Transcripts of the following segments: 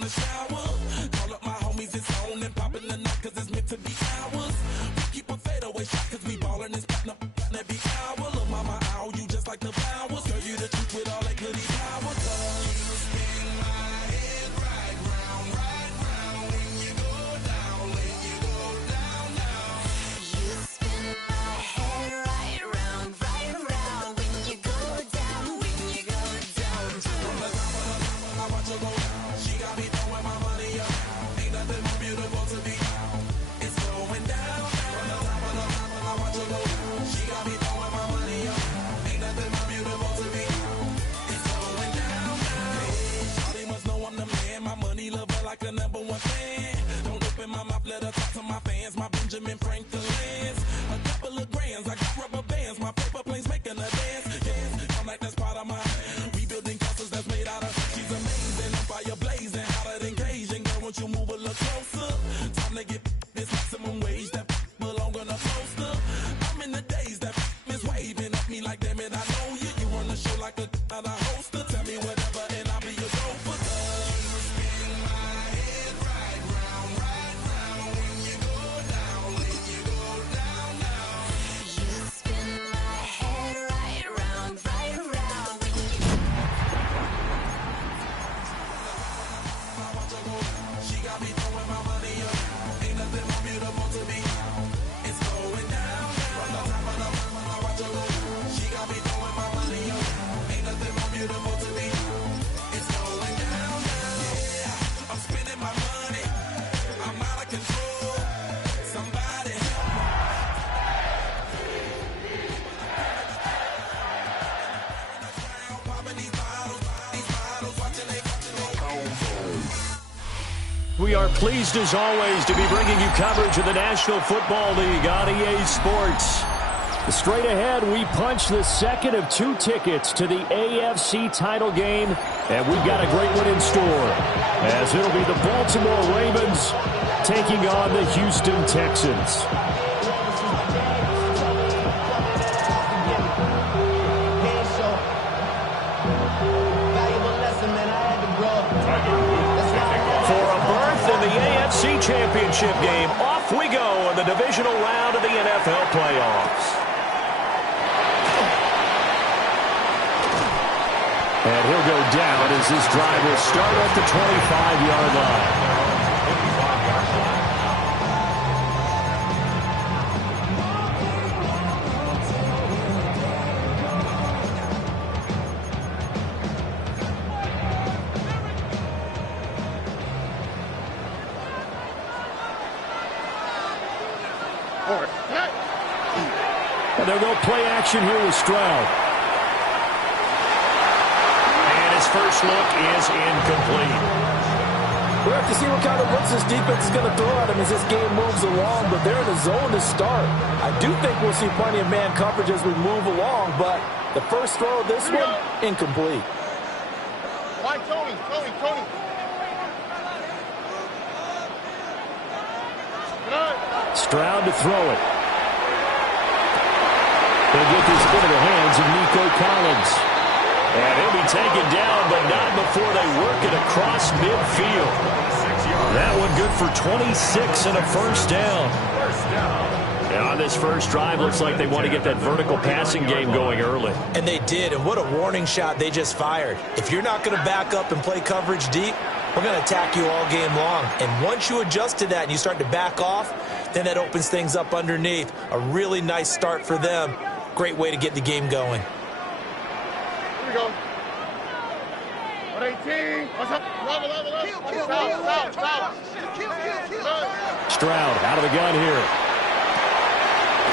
the shower. Call up my homies, it's on and poppin' the night, cause it's meant to be ours. We keep a fadeaway shot, cause we ballin' and spittin' up every hour. Look, mama, ow, you just like the flowers. Girl, you the truth with all that goody power. Cause you spin my head right round when you go down, when you go down, down. You spin my head right round when you go down, when you go down. From the top of the top, I watch her go down. She got me throwing my money up. Ain't nothing more beautiful to be found. It's going down. From the top of the top, I watch her go down. She got me throwing my money up. Ain't nothing more beautiful to be found. It's going down. Hey, shawty must know I'm the man. My money lover like a #1 fan. Don't open my mouth, let her talk to my fans. My Benjamin Franklin's. A couple of grands, I got rubber bands. My paper planes making a dance. Yes, I'm like that's part of my rebuilding castles that's made out of. She's amazing, I'm fire blazing, hotter than Cajun. Girl, won't you move a little closer? Time to get this maximum wage that belong on a poster. I'm in the days that is waving at me like, damn it, I know you. You run the show like a hoster. Tell me whatever and I'll be your gopher. You spin my head right round when you go down, when you go down, down. You spin my head right round when you She got me throwing my money up. Ain't nothing more beautiful to be found. It's going down. From the top of the mountain, I watch her go down. She got me throwing my money up. Ain't nothing more beautiful to be found. It's going down. Yeah, I'm spending my money. I'm out of control. Somebody help me. Popping these bottles, watching they. We are pleased, as always, to be bringing you coverage of the National Football League on EA Sports. Straight ahead, we punch the second of 2 tickets to the AFC title game, and we've got a great one in store, as it'll be the Baltimore Ravens taking on the Houston Texans. For a berth in the AFC Championship game, off we go in the divisional round of the NFL playoffs. And he'll go down as this drive will start at the 25-yard line. And they'll go play action here with Stroud. And his first look is incomplete. We'll have to see what kind of looks this defense is going to throw at him as this game moves along, but they're in a zone to start. I do think we'll see plenty of man coverage as we move along, but the first throw of this one, incomplete. Why, Tony. Stroud to throw it. He'll get this into the hands of Nico Collins. And he'll be taken down, but not before they work it across midfield. That one good for 26 and a first down. And on this first drive, looks like they want to get that vertical passing game going early. And they did, and what a warning shot they just fired. If you're not going to back up and play coverage deep, we're going to attack you all game long. And once you adjust to that and you start to back off, then that opens things up underneath. A really nice start for them. Great way to get the game going. Here we go. 118. What's up? Stroud out of the gun here.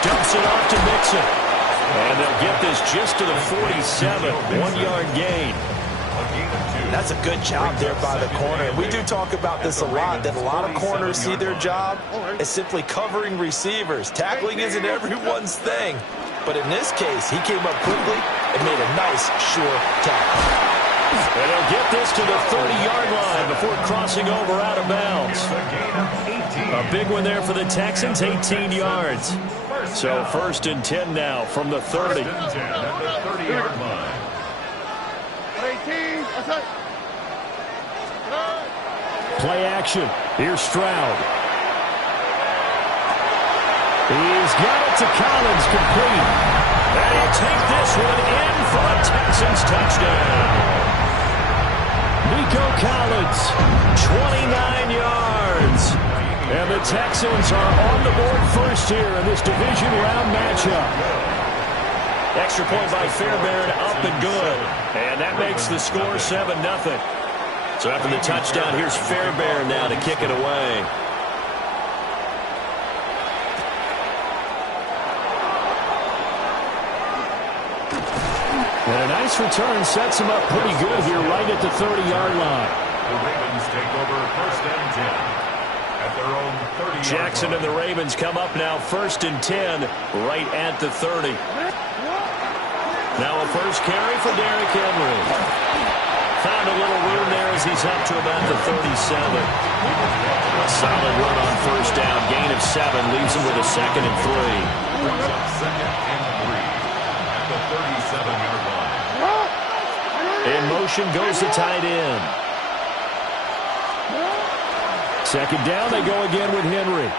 Dumps it off to Mixon. And they'll get this just to the 47. 1-yard gain. That's a good job there by the corner. We do talk about this a lot, that a lot of corners see their job as simply covering receivers. Tackling isn't everyone's thing. But in this case, he came up quickly and made a nice, sure tackle. And they'll get this to the 30-yard line before crossing over out of bounds. A big one there for the Texans, 18 yards. So 1st and 10 now from the 30. 30-yard line. 118. What's up? Play action. Here's Stroud. He's got it to Collins, complete. And he'll take this one in for a Texans touchdown. Nico Collins, 29 yards. And the Texans are on the board first here in this division round matchup. Extra point by Fairbairn, up and good. And that makes the score 7-0. So after the touchdown, here's Fairbairn now to kick it away. And a nice return sets him up pretty good here right at the 30-yard line. The Ravens take over first and 10 at their own 30-yard line. Jackson and the Ravens come up now first and 10 right at the 30. Now a first carry for Derrick Henry. Found a little room there as he's up to about the 37. A solid run on first down. Gain of 7 leaves him with a 2nd and 3. Brings up 2nd and 3 at the 37-yard line. In motion goes the tight end. Second down, they go again with Henry.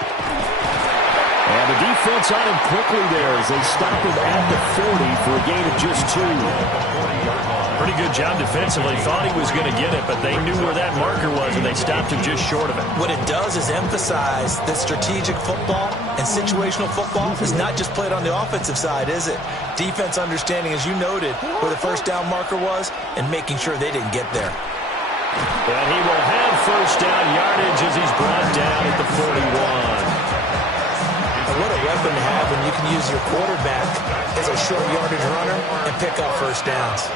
And the defense on him quickly there as they stop him at the 40 for a gain of just 2. Pretty good job defensively. Thought he was going to get it, but they knew where that marker was, and they stopped him just short of it. What it does is emphasize that strategic football and situational football is not just played on the offensive side, is it? Defense understanding, as you noted, where the first down marker was and making sure they didn't get there. And he will have first down yardage as he's brought down at the 41. What a weapon to have when you can use your quarterback as a short yardage runner and pick up first downs.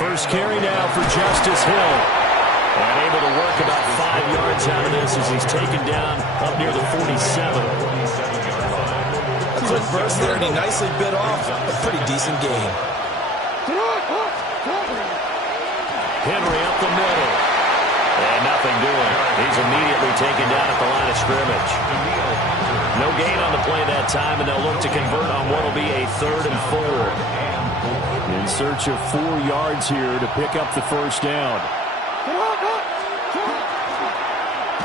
First carry now for Justice Hill. And able to work about 5 yards out of this as he's taken down up near the 47. A quick burst there, and he nicely bit off a pretty decent gain. Henry up the middle. And nothing doing. He's immediately taken down at the line of scrimmage. No gain on the play that time, and they'll look to convert on what will be a 3rd and 4. In search of 4 yards here to pick up the first down.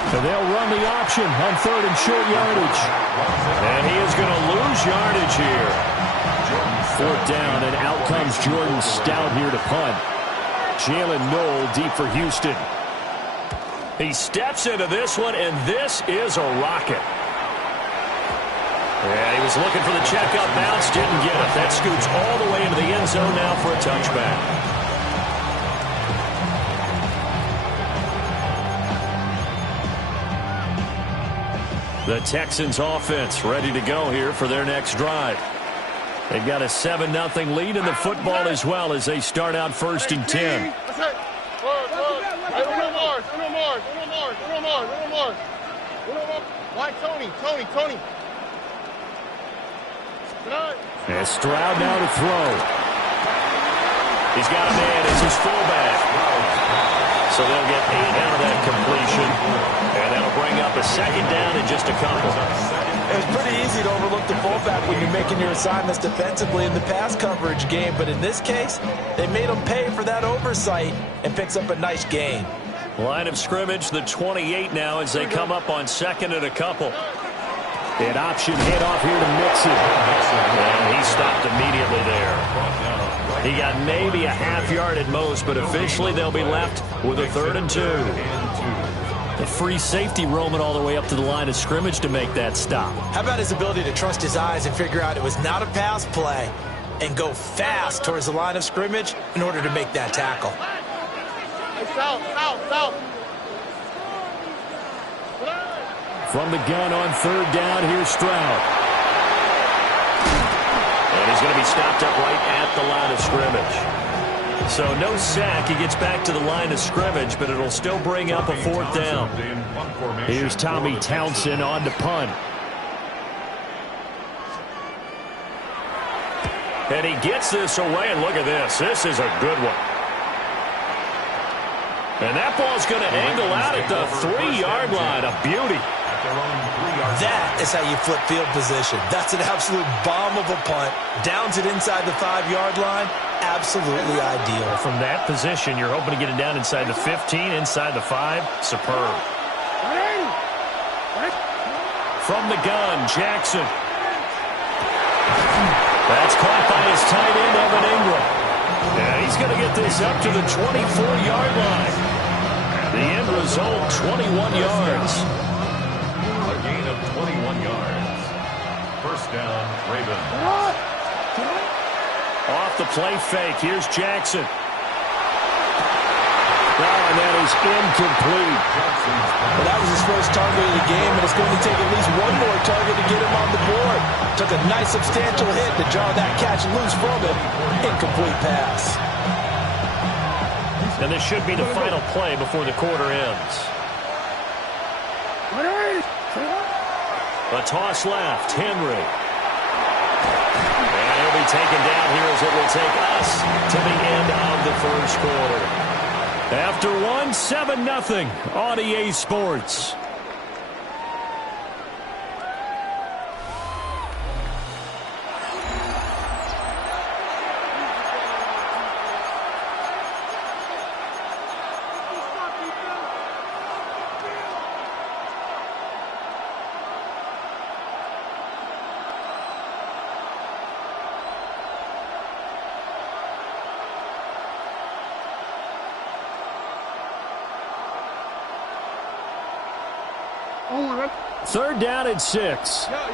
And they'll run the option on 3rd and short yardage. And he is going to lose yardage here. 4th down, and out comes Jordan Stout here to punt. Jalen Noel deep for Houston. He steps into this one, and this is a rocket. Yeah, he was looking for the checkup bounce, didn't get it. That scoots all the way into the end zone now for a touchback. The Texans offense ready to go here for their next drive. They've got a 7-0 lead in the football as well as they start out first and 10. Why, Tony? And Stroud now to throw. He's got a man as his fullback. So they'll get 8 out of that completion. And that'll bring up a 2nd down in just a couple. It's pretty easy to overlook the fullback when you're making your assignments defensively in the pass coverage game. But in this case, they made him pay for that oversight and picks up a nice gain. Line of scrimmage, the 28 now as they come up on 2nd and a couple. An option hit off here to Mixon. And he stopped immediately there. He got maybe a half yard at most, but eventually they'll be left with a 3rd and 2. The free safety roaming all the way up to the line of scrimmage to make that stop. How about his ability to trust his eyes and figure out it was not a pass play and go fast towards the line of scrimmage in order to make that tackle? South. From the gun on 3rd down, here's Stroud. And he's going to be stopped up right at the line of scrimmage. So no sack. He gets back to the line of scrimmage, but it'll still bring up a 4th down. Here's Tommy Townsend on to punt. And he gets this away, and look at this. This is a good one. And that ball's going to angle out at the 3-yard line. A beauty. That is how you flip field position. That's an absolute bomb of a punt. Downs it inside the 5-yard line. absolutely ideal. From that position, you're hoping to get it down inside the 15, inside the 5. Superb. From the gun, Jackson. That's caught by his tight end, Evan Ingram. And he's going to get this up to the 24-yard line. The end result, 21 yards. A gain of 21 yards. First down, Ravens. Off the play fake, here's Jackson. And that is incomplete. Well, that was his first target of the game, and it's going to take at least one more target to get him on the board. Took a nice substantial hit to jar that catch loose from him. Incomplete pass. And this should be the final play before the quarter ends. A toss left, Henry. And he'll be taken down here as it will take us to the end of the first quarter. After one, 7-0 on EA Sports. Third down and 6. Hey! 13.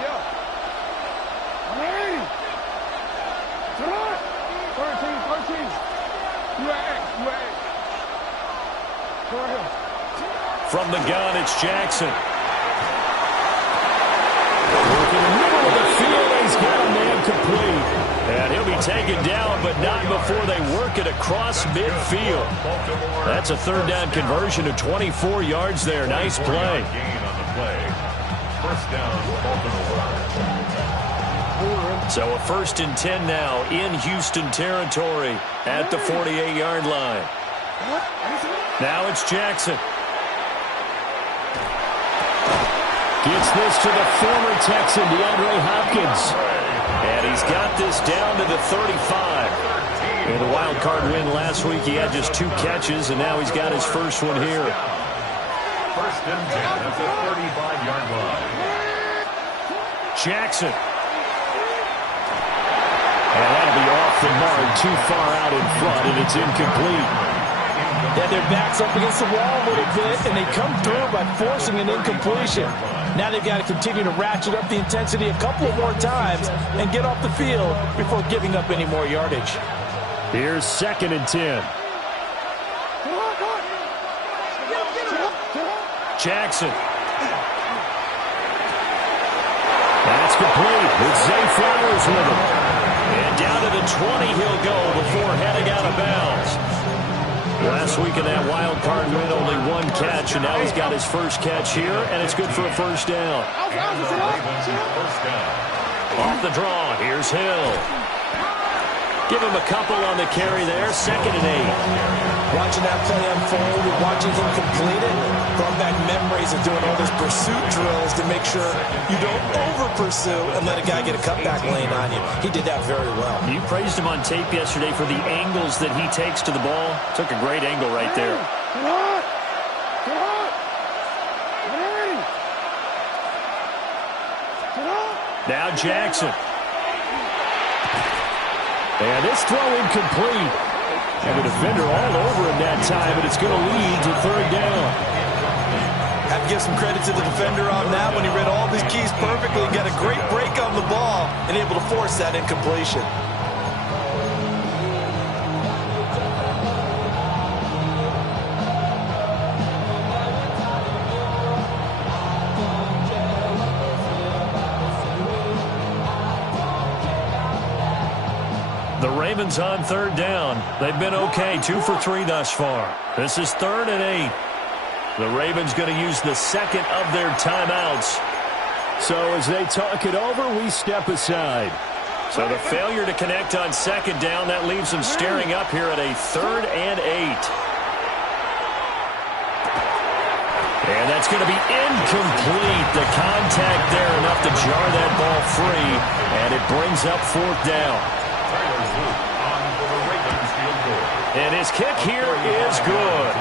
Go ahead. From the gun, it's Jackson. Working in the middle of the field, he's got a man complete. And he'll be taken down, but not before they work it across midfield. That's a third down conversion of 24 yards there. Nice play. Gain on the play. First down, Baltimore. So a 1st and 10 now in Houston territory at the 48-yard line. Now it's Jackson. Gets this to the former Texan, DeAndre Hopkins. And he's got this down to the 35. In the wild card win last week, he had just 2 catches, and now he's got his first one here. First and 10 at the 35-yard line. Jackson. And that'll be off the mark, too far out in front, and it's incomplete. Yeah, their back's up against the wall a little bit, and they come through by forcing an incompletion. Now they've got to continue to ratchet up the intensity a couple of more times and get off the field before giving up any more yardage. Here's 2nd and 10. Jackson. That's complete. It's Zay Flowers with him. And down to the 20 he'll go before heading out of bounds. Last week in that wild card win, only 1 catch, and now he's got his first catch here, and it's good for a first down. Off the draw, here's Hill. Give him a couple on the carry there, 2nd and 8. Watching that play unfold and watching him complete it, brought back memories of doing all those pursuit drills to make sure you don't over-pursue and let a guy get a cutback lane on you. He did that very well. You praised him on tape yesterday for the angles that he takes to the ball. Took a great angle right there. Now Jackson. And this throw incomplete. And the defender all over him that time, and it's going to lead to 3rd down. Have to give some credit to the defender on that when he read all of his keys perfectly and got a great break on the ball and able to force that incompletion. The Ravens on 3rd down. They've been okay, 2 for 3 thus far. This is 3rd and 8. The Ravens going to use the 2nd of their timeouts. So as they talk it over, we step aside. So the failure to connect on 2nd down, that leaves them staring up here at a 3rd and 8. And that's going to be incomplete. The contact there enough to jar that ball free, and it brings up 4th down. And his kick here is good.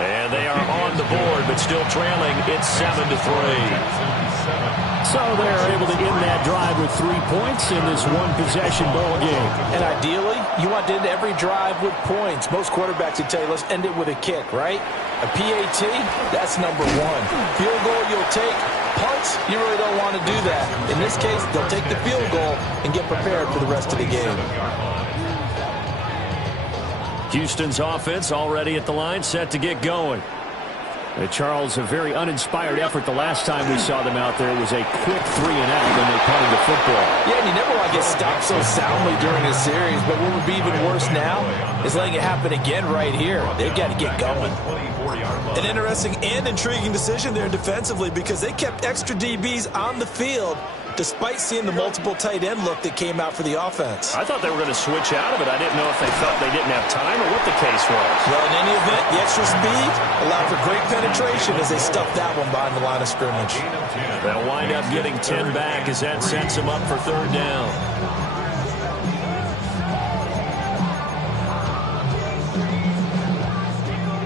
And they are on the board, but still trailing. It's 7-3. So they're able to end that drive with 3 points in this one-possession ball game. And ideally, you want to end every drive with points. Most quarterbacks would tell you, let's end it with a kick, right? A PAT, that's number one. Field goal you'll take. Punts, you really don't want to do that. In this case, they'll take the field goal and get prepared for the rest of the game. Houston's offense already at the line, set to get going. Charles, a very uninspired effort the last time we saw them out there. It was a quick 3-and-out when they punted the football. Yeah, and you never want to get stopped so soundly during a series, but what would be even worse now is letting it happen again right here. They've got to get going. An interesting and intriguing decision there defensively because they kept extra DBs on the field despite seeing the multiple tight end look that came out for the offense. I thought they were going to switch out of it. I didn't know if they felt they didn't have time or what the case was. Well, in any event, the extra speed allowed for great penetration as they stuffed that one behind the line of scrimmage. They'll wind up getting 10 back as that sets them up for third down.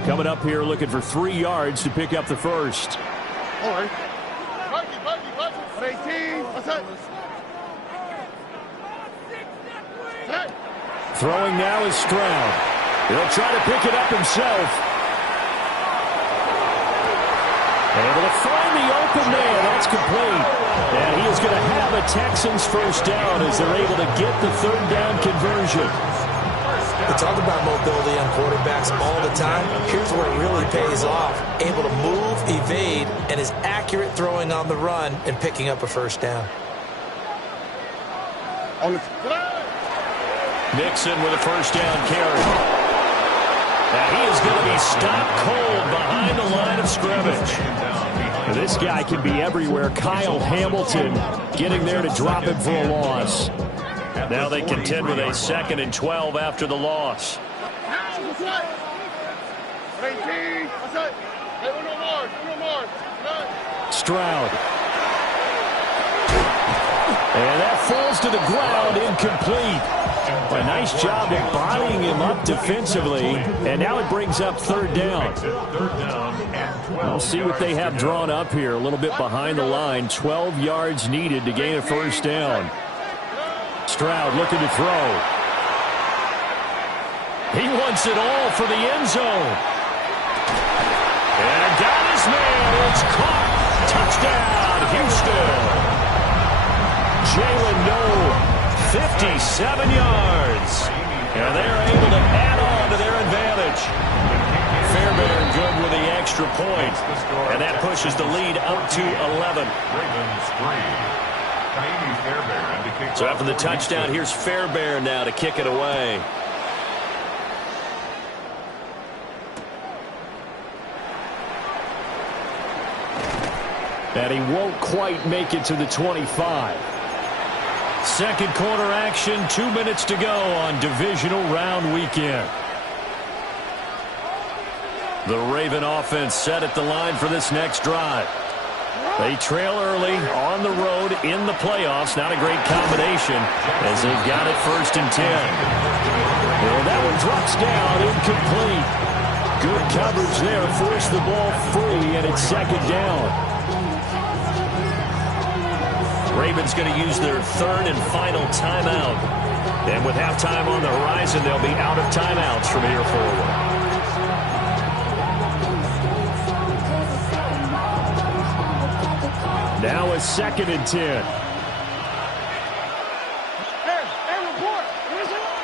Coming up here looking for 3 yards to pick up the first. All right. 18. What's that? Throwing now is Stroud. He'll try to pick it up himself. Able to find the open man. That's complete. And he is going to have a Texans first down as they're able to get the third down conversion. We talk about mobility on quarterbacks all the time. Here's where it really pays off. Able to move, evade, and is accurate throwing on the run and picking up a first down. Nixon with a first down carry. Now he is going to be stopped cold behind the line of scrimmage. This guy can be everywhere. Kyle Hamilton getting there to drop him for a loss. Now they contend with a 2nd and 12 after the loss. Stroud. And that falls to the ground, incomplete. A nice job of bodying him up defensively. And now it brings up third down. We'll see what they have drawn up here. A little bit behind the line. 12 yards needed to gain a first down. Stroud looking to throw. He wants it all for the end zone. And got his man. It's caught. Touchdown, Houston. Jalen Noe, 57 yards. And they're able to add on to their advantage. Fairbairn good with the extra point. And that pushes the lead up to 11. So after the touchdown, here's Fairbairn now to kick it away. And he won't quite make it to the 25. Second quarter action, 2 minutes to go on divisional round weekend. The Raven offense set at the line for this next drive. They trail early on the road in the playoffs. Not a great combination as they've got it 1st and 10. And that one drops down, incomplete. Good coverage there. Force the ball free, and it's 2nd down. Ravens going to use their 3rd and final timeout. And with halftime on the horizon, they'll be out of timeouts from here forward. Now a 2nd and 10.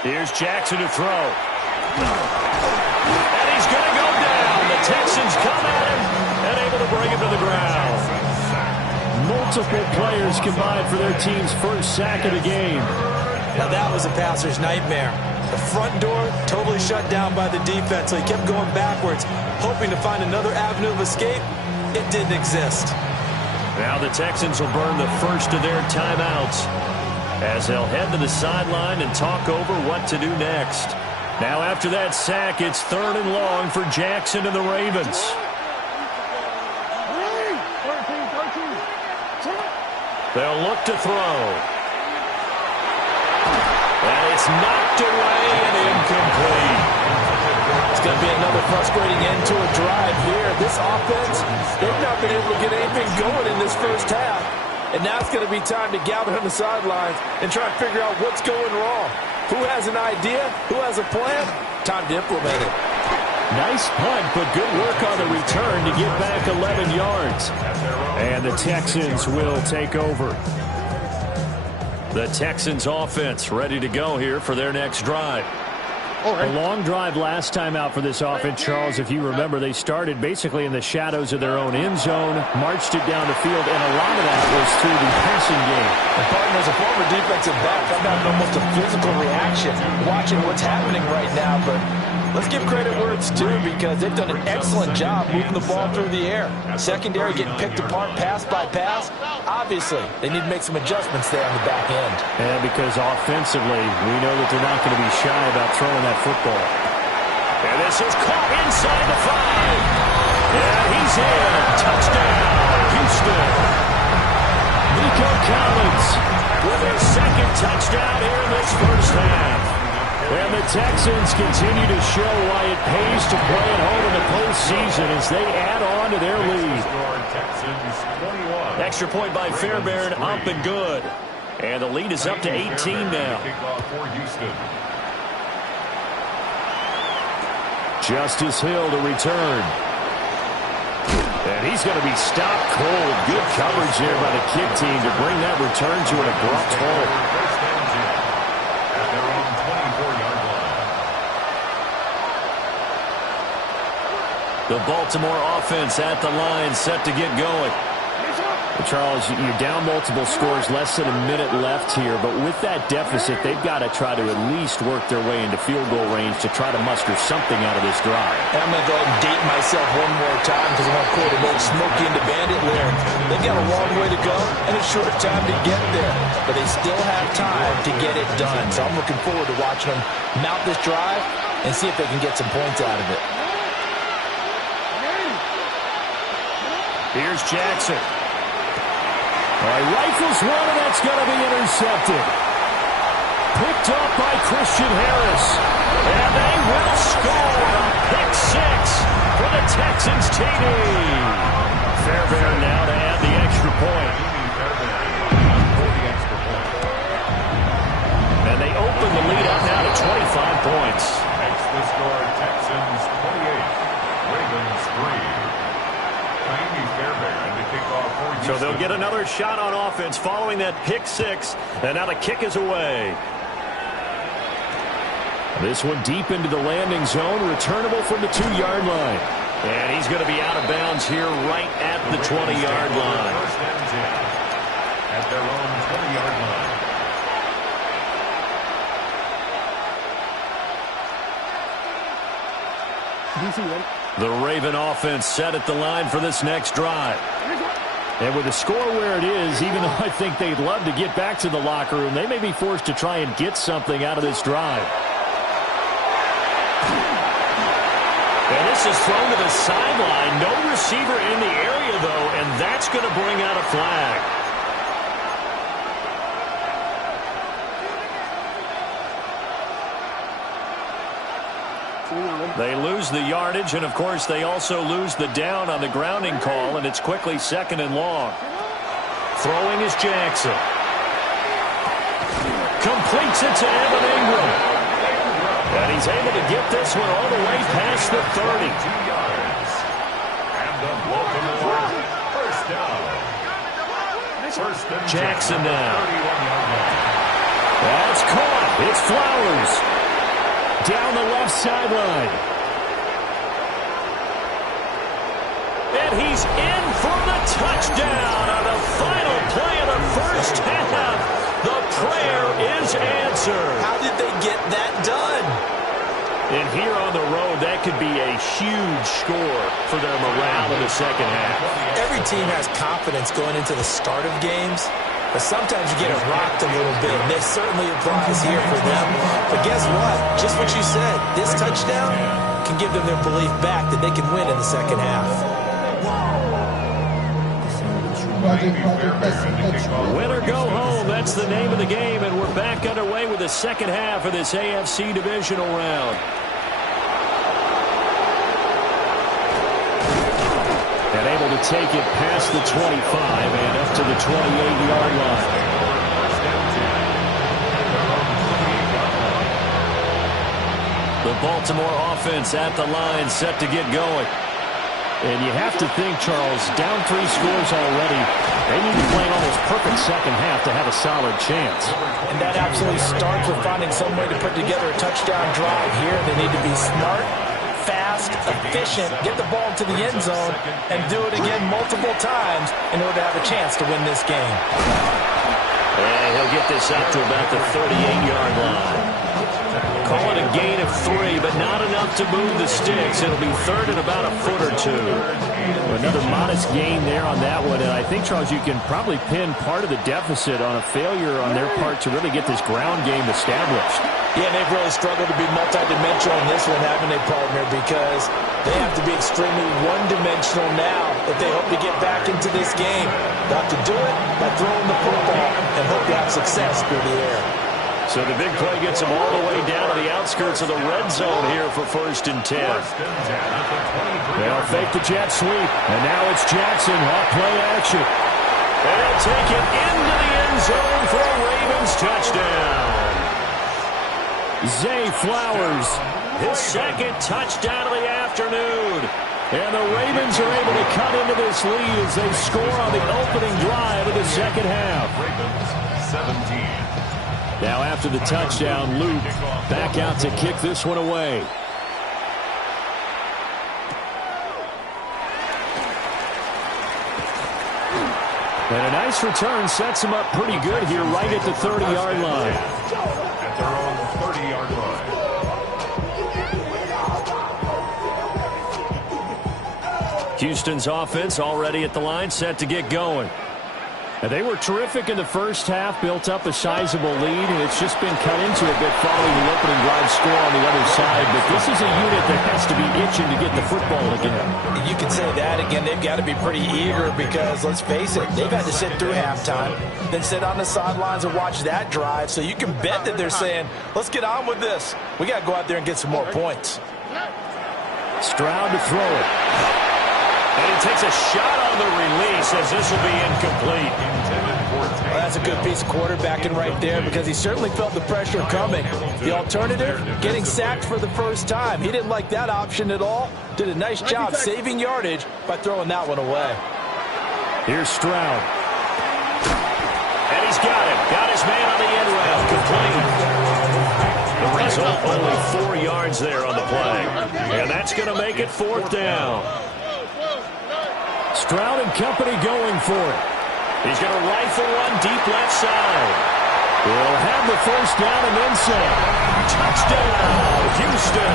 Here's Jackson to throw. And he's going to go down. The Texans come at him and able to bring him to the ground. Multiple players combined for their team's first sack of the game. Now that was a passer's nightmare. The front door totally shut down by the defense, so he kept going backwards, hoping to find another avenue of escape. It didn't exist. Now the Texans will burn the first of their timeouts as they'll head to the sideline and talk over what to do next. Now after that sack, it's 3rd and long for Jackson and the Ravens. They'll look to throw. And it's knocked away and incomplete. going to be another frustrating end to a drive here. This offense, they've not been able to get anything going in this first half. And now it's going to be time to gather on the sidelines and try and figure out what's going wrong. Who has an idea? Who has a plan? Time to implement it. Nice punt, but good work on the return to get back 11 yards. And the Texans will take over. The Texans offense ready to go here for their next drive. A long drive last time out for this offense, Charles. If you remember, they started basically in the shadows of their own end zone, marched it down the field, and a lot of that was through the passing game. And partner, as a former defensive back, I've got almost a physical reaction watching what's happening right now. But let's give credit where it's due, because they've done an excellent job moving the ball through the air. Secondary getting picked apart pass by pass. Obviously, they need to make some adjustments there on the back end. And because offensively, we know that they're not going to be shy about throwing that football. And this is caught inside the 5. And he's in. Touchdown, Houston. Nico Collins with their second touchdown here in this first half. And the Texans continue to show why it pays to play at home in the postseason as they add on to their lead. Extra point by Fairbairn, up and good. And the lead is up to 18 now. Justice Hill to return. And he's going to be stopped cold. Good coverage there by the kick team to bring that return to an abrupt halt. The Baltimore offense at the line, set to get going. Charles, you're down multiple scores, less than a minute left here, but with that deficit, they've got to try to at least work their way into field goal range to try to muster something out of this drive. And I'm going to go ahead and date myself one more time because I want to quote an old Smokey and the Bandit lyric. They've got a long way to go and a short time to get there, but they still have time to get it done. So I'm looking forward to watching them mount this drive and see if they can get some points out of it. Here's Jackson. Rifles one, and that's going to be intercepted. Picked up by Christian Harris. And they will score a pick 6 for the Texans TD. Fairbairn now to add the extra point. And they open the lead up now to 25 points. Makes the score Texans 28, Ravens 3. So they'll get another shot on offense following that pick 6. And now the kick is away. This one deep into the landing zone, returnable from the 2-yard line. And he's going to be out of bounds here right at the 20-yard line. First and 10 at their own 20-yard line. The Raven offense set at the line for this next drive. And with the score where it is, even though I think they'd love to get back to the locker room, they may be forced to try and get something out of this drive. And this is thrown to the sideline. No receiver in the area, though, and that's going to bring out a flag. They lose the yardage, and, of course, they also lose the down on the grounding call, and it's quickly 2nd and long. Throwing is Jackson. Completes it to Evan Ingram. And he's able to get this one all the way past the 30. 2 yards. And the Baltimore first down. First and Jackson 10, now. 31-yard line. That's caught. It's Flowers. Down the left sideline. And he's in for the touchdown on the final play of the first half. The prayer is answered. How did they get that done? And here on the road, that could be a huge score for their morale in the second half. Every team has confidence going into the start of games, but sometimes you get it rocked a little bit. And this certainly applies here for them. But guess what? Just what you said. This touchdown can give them their belief back that they can win in the second half. Win or go home, that's the name of the game, and we're back underway with the second half of this AFC divisional round. And able to take it past the 25 and up to the 28-yard line. The Baltimore offense at the line, set to get going. And you have to think, Charles, down 3 scores already. They need to play an almost perfect second half to have a solid chance. And that absolutely starts with finding some way to put together a touchdown drive here. They need to be smart, fast, efficient, get the ball to the end zone, and do it again multiple times in order to have a chance to win this game. And he'll get this out to about the 38-yard line. Call it a gain of 3, but not enough to move the sticks. It'll be third and about a foot or 2. Another modest gain there on that one. And I think, Charles, you can probably pin part of the deficit on a failure on their part to really get this ground game established. Yeah, they've really struggled to be multidimensional in this one, haven't they, partner? Because they have to be extremely one-dimensional now if they hope to get back into this game. They'll have to do it by throwing the football and hope to have success through the air. So the big play gets them all the way down to the outskirts of the red zone here for 1st and 10. They'll fake the jet sweep, and now it's Jackson off play action. And they'll take it into the end zone for a Ravens touchdown. Zay Flowers, his 2nd touchdown of the afternoon. And the Ravens are able to cut into this lead as they score on the opening drive of the second half. Ravens 17. Now after the touchdown, Luke back out to kick this one away. And a nice return sets him up pretty good here right at the 30-yard line. At their own 30-yard line. Houston's offense already at the line, set to get going. And they were terrific in the first half, built up a sizable lead, and it's just been cut into a bit following the opening drive score on the other side. But this is a unit that has to be itching to get the football again. You can say that again. They've got to be pretty eager because, let's face it, they've had to sit through halftime, then sit on the sidelines and watch that drive. So you can bet that they're saying, let's get on with this. We got to go out there and get some more points. Stroud to throw it. And he takes a shot on the release as this will be incomplete. Well, that's a good piece of quarterbacking right there because he certainly felt the pressure coming. The alternative, getting sacked for the first time. He didn't like that option at all. Did a nice job saving yardage by throwing that one away. Here's Stroud. And he's got him. Got his man on the end round. Complete. The result, only 4 yards there on the play. And that's going to make it 4th down. Stroud and company going for it. He's going to rifle one deep left side. He'll have the first down and then some. Touchdown, Houston.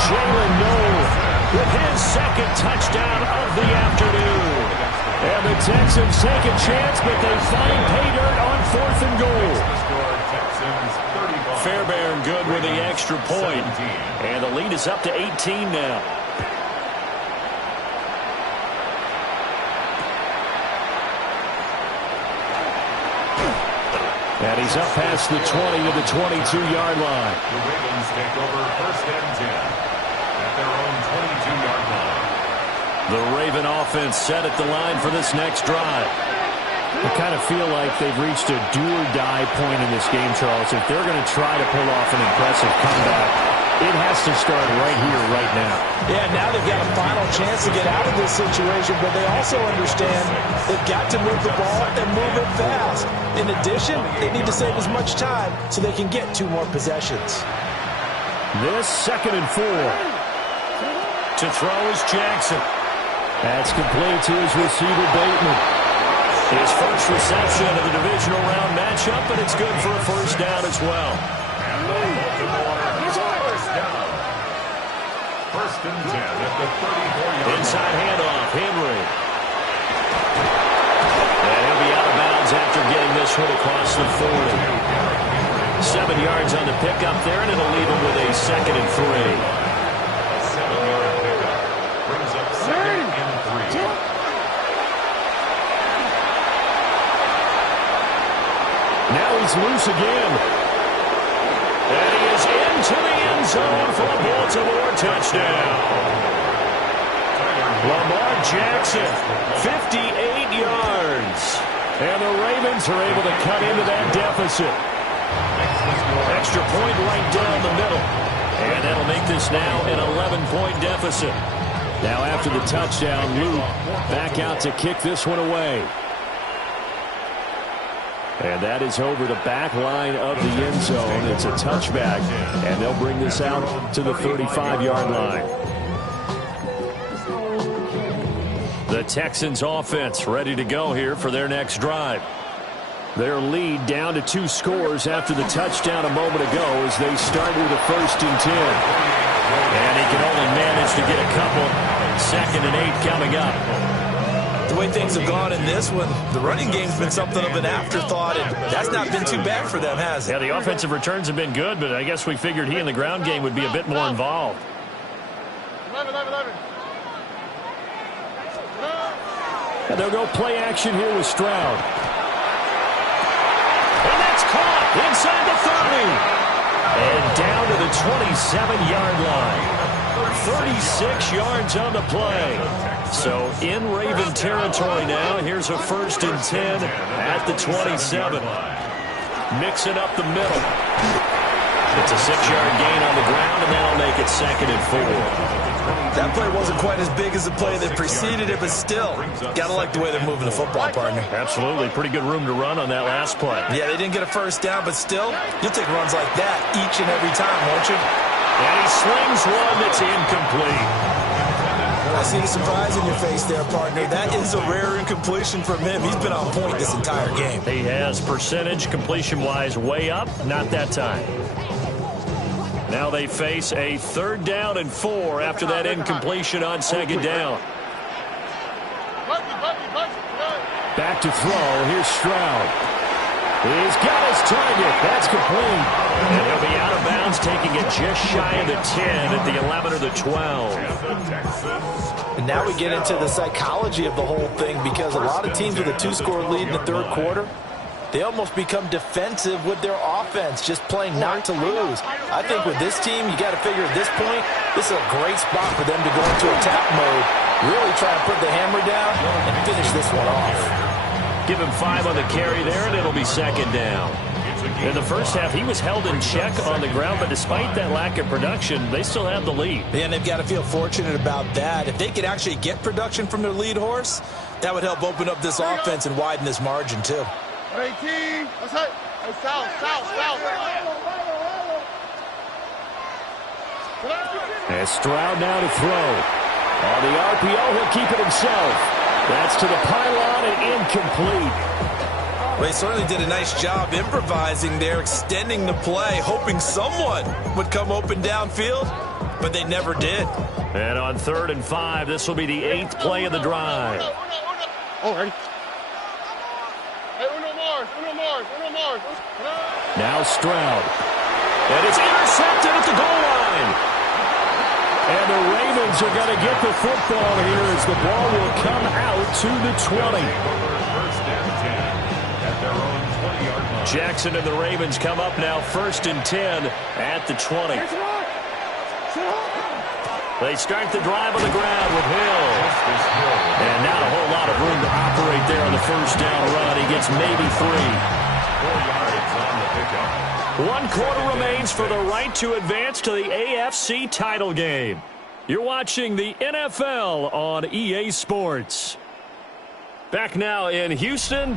Jalen Noel with his 2nd touchdown of the afternoon. And the Texans take a chance, but they find pay dirt on 4th and goal. Fairbairn good with the extra point. And the lead is up to 18 now. And he's up past the 20 to the 22-yard line. The Ravens take over 1st and 10 at their own 22-yard line. The Raven offense set at the line for this next drive. I kind of feel like they've reached a do-or-die point in this game, Charles. If they're going to try to pull off an impressive comeback, it has to start right here, right now. Yeah, now they've got a final chance to get out of this situation, but they also understand they've got to move the ball and move it fast. In addition, they need to save as much time so they can get 2 more possessions. This 2nd and 4. To throw is Jackson. That's complete to his receiver, Bateman. His first reception of the divisional round matchup, but it's good for a first down as well. First and 10 at the 34-yard line. Inside handoff, Henry. And he'll be out of bounds after getting this one across the 40. 7 yards on the pickup there, and it'll leave him with a 2nd and 3. A 7-yard pickup brings up 2nd and 3. Now he's loose again. And he is into the end zone for a Baltimore touchdown. Lamar Jackson, 58 yards. And the Ravens are able to cut into that deficit. Extra point right down the middle. And that'll make this now an 11-point deficit. Now after the touchdown, Luke back out to kick this one away. And that is over the back line of the end zone. It's a touchback, and they'll bring this out to the 35-yard line. The Texans offense ready to go here for their next drive. Their lead down to 2 scores after the touchdown a moment ago as they start with a 1st and 10. And he can only manage to get a couple. 2nd and 8 coming up. The way things have gone in this one, the running game's been something of an afterthought, and that's not been too bad for them, has it? Yeah, the offensive returns have been good, but I guess we figured he in the ground game would be a bit more involved. 11. And they'll go play action here with Stroud. And that's caught inside the 30. And down to the 27-yard line. 36 yards on the play. So in Raven territory now. Here's a 1st and 10 at the 27. Mixing up the middle. It's a 6-yard gain on the ground, and that'll make it 2nd and 4. That play wasn't quite as big as the play that preceded it, but still, gotta like the way they're moving the football, partner. Absolutely. Pretty good room to run on that last play. Yeah, they didn't get a 1st down, but still, you'll take runs like that each and every time, won't you? And he slings one that's incomplete. I see the surprise in your face there, partner. That is a rare incompletion from him. He's been on point this entire game. He has percentage completion-wise way up. Not that time. Now they face a 3rd down and 4 after that incompletion on 2nd down. Back to throw. Here's Stroud. He's got his target. That's complete. And he'll be out of bounds, taking it just shy of the 10 at the 11 or the 12. And now we get into the psychology of the whole thing, because a lot of teams with a 2-score lead in the 3rd quarter, they almost become defensive with their offense, just playing not to lose. I think with this team, you got to figure at this point, this is a great spot for them to go into attack mode, really try to put the hammer down and finish this one off. Give him 5 on the carry there, and it'll be 2nd down. In the first half, he was held in check on the ground, but despite that lack of production, they still have the lead. And they've got to feel fortunate about that. If they could actually get production from their lead horse, that would help open up this offense and widen this margin, too. 18. Let's hit. South. And Stroud now to throw. On the RPO, he'll keep it himself. That's to the pylon and incomplete. Well, he certainly did a nice job improvising there, extending the play, hoping someone would come open downfield, but they never did. And on 3rd and 5, this will be the 8th play of the drive. Already. Hey, Uno Mars. Now Stroud. And it's intercepted at the goal line. And the Ravens are going to get the football here as the ball will come out to the 20. Jackson and the Ravens come up now 1st and 10 at the 20. They start the drive on the ground with Hill. And not a whole lot of room to operate there on the 1st down run. He gets maybe 3. 1 quarter remains for the right to advance to the AFC title game. You're watching the NFL on EA Sports. Back now in Houston,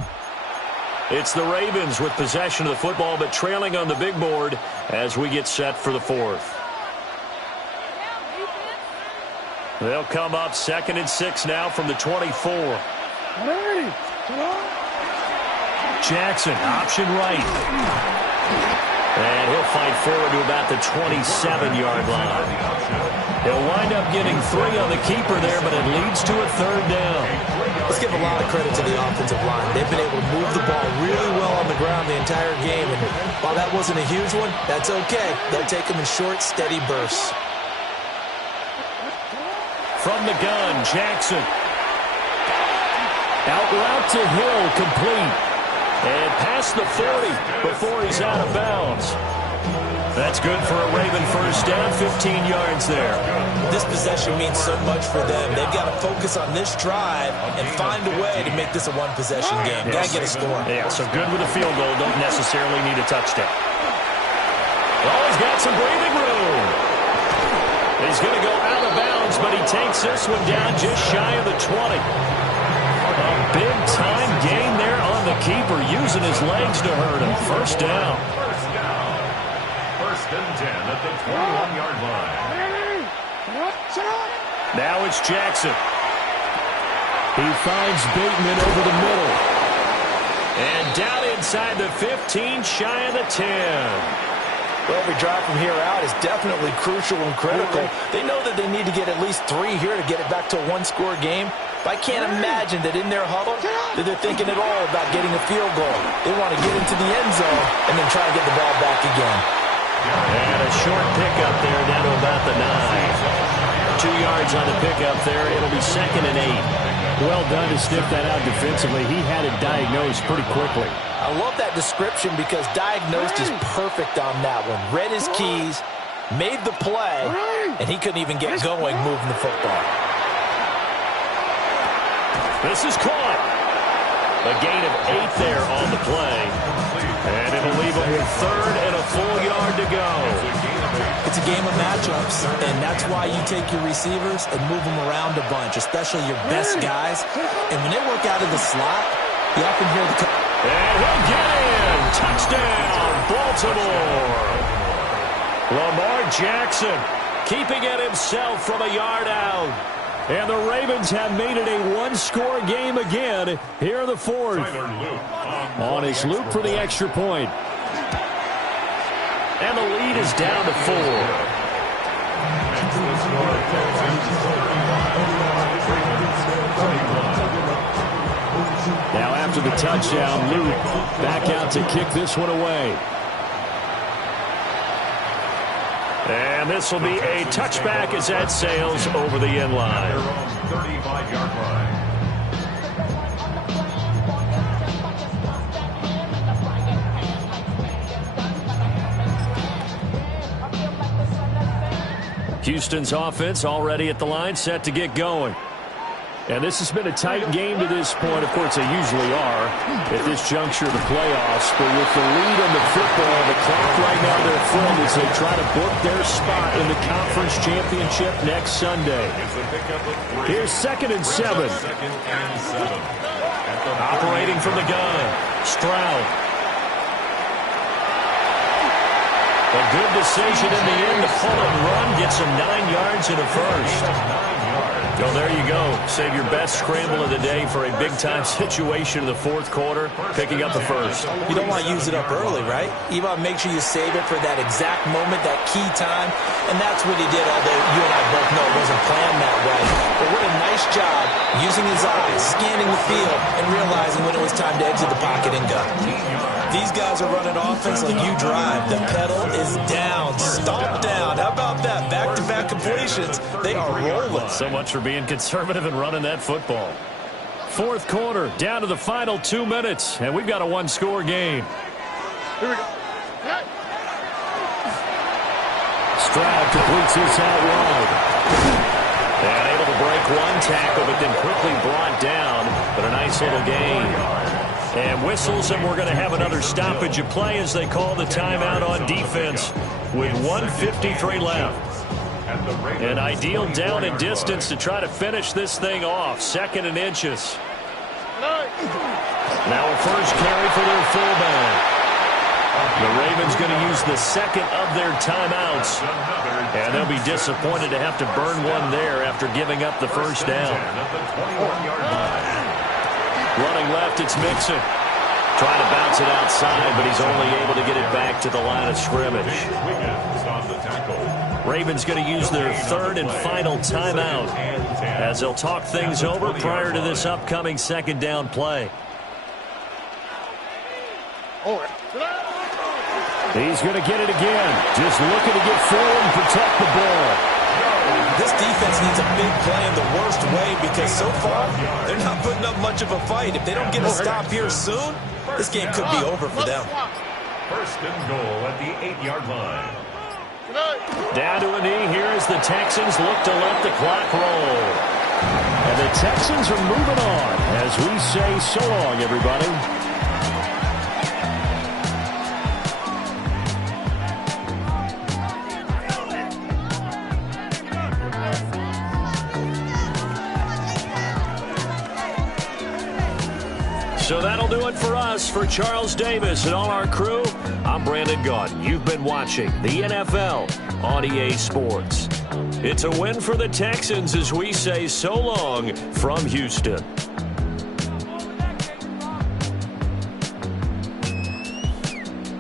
it's the Ravens with possession of the football, but trailing on the big board as we get set for the 4th. They'll come up 2nd and 6 now from the 24. Jackson, option right. And he'll fight forward to about the 27-yard line. He'll wind up getting 3 on the keeper there, but it leads to a 3rd down. Let's give a lot of credit to the offensive line. They've been able to move the ball really well on the ground the entire game. And while that wasn't a huge one, that's okay. They'll take them in short, steady bursts. From the gun, Jackson. Out route to Hill, complete. And past the 40 before he's out of bounds. That's good for a Raven first down, 15 yards there. This possession means so much for them. They've got to focus on this drive and find a way to make this a one-possession game. Got to get a score. Yeah, so good with a field goal. Don't necessarily need a touchdown. Oh, he's got some breathing room. He's going to go out of bounds, but he takes this one down just shy of the 20. A big-time gain there on the keeper, using his legs to hurt him. First down. First and 10 at the 21-yard line. Now it's Jackson. He finds Bateman over the middle. And down inside the 15, shy of the 10. Well, every drive from here out is definitely crucial and critical. They know that they need to get at least 3 here to get it back to a one-score game. But I can't imagine that in their huddle that they're thinking at all about getting a field goal. They want to get into the end zone and then try to get the ball back again. And a short pickup there down to about the 9. 2 yards on the pickup there. It'll be 2nd and 8. Well done to sniff that out defensively. He had it diagnosed pretty quickly. I love that description because diagnosed is perfect on that one. Read his keys, made the play, and he couldn't even get going moving the football. This is caught. A gain of 8 there on the play. And it'll leave him with 3rd and a full yard to go. It's a game of matchups, and that's why you take your receivers and move them around a bunch, especially your best guys. And when they work out of the slot, you often hear the... And he'll get in. Touchdown, Baltimore. Lamar Jackson keeping it himself from a yard out. And the Ravens have made it a one-score game again here in the 4th. On his loop for the extra point. And the lead is down to 4. Now after the touchdown, Luke back out to kick this one away. And this will be a touchback as that sails over the end line. 35-yard line. Houston's offense already at the line, set to get going. And this has been a tight game to this point. Of course, they usually are at this juncture of the playoffs. But with the lead on the football, the clock right now, they're full as they try to book their spot in the conference championship next Sunday. Here's 2nd and 7. Operating from the gun, Stroud. A good decision in the end to pull and run, gets him 9 yards in a first. Well, there you go. Save your best scramble of the day for a big-time situation in the 4th quarter, picking up the first. You don't want to use it up early, right? You want to make sure you save it for that exact moment, that key time. And that's what he did, although you and I both know it wasn't planned that way. But what a nice job using his eyes, scanning the field, and realizing when it was time to exit the pocket and go. These guys are running offense like you drive. The pedal is down, stomp down. How about that? Back-to-back completions. They are rolling. So much for being conservative and running that football. 4th quarter, down to the final 2 minutes, and we've got a one-score game. Here we go. Stroud completes this out wide. And able to break one tackle, but then quickly brought down. But a nice little gain. And whistles, and we're going to have another stoppage of play as they call the timeout on defense with 1:53 left. An ideal down and distance to try to finish this thing off. 2nd and inches. Now a first carry for their fullback. The Ravens going to use the 2nd of their timeouts. And they'll be disappointed to have to burn one there after giving up the first down. Running left, it's Mixon. Trying to bounce it outside, but he's only able to get it back to the line of scrimmage. Ravens going to use their 3rd and final timeout as they'll talk things over prior to this upcoming 2nd down play. He's going to get it again. Just looking to get forward and protect the ball. This defense needs a big play in the worst way because so far they're not putting up much of a fight. If they don't get a stop here soon, this game could be over for them. First and goal at the 8-yard line. Down to a knee here as the Texans look to let the clock roll. And the Texans are moving on as we say so long, everybody. So that'll do it for us. For Charles Davis and all our crew, I'm Brandon Gaudin. You've been watching the NFL on EA Sports. It's a win for the Texans as we say so long from Houston.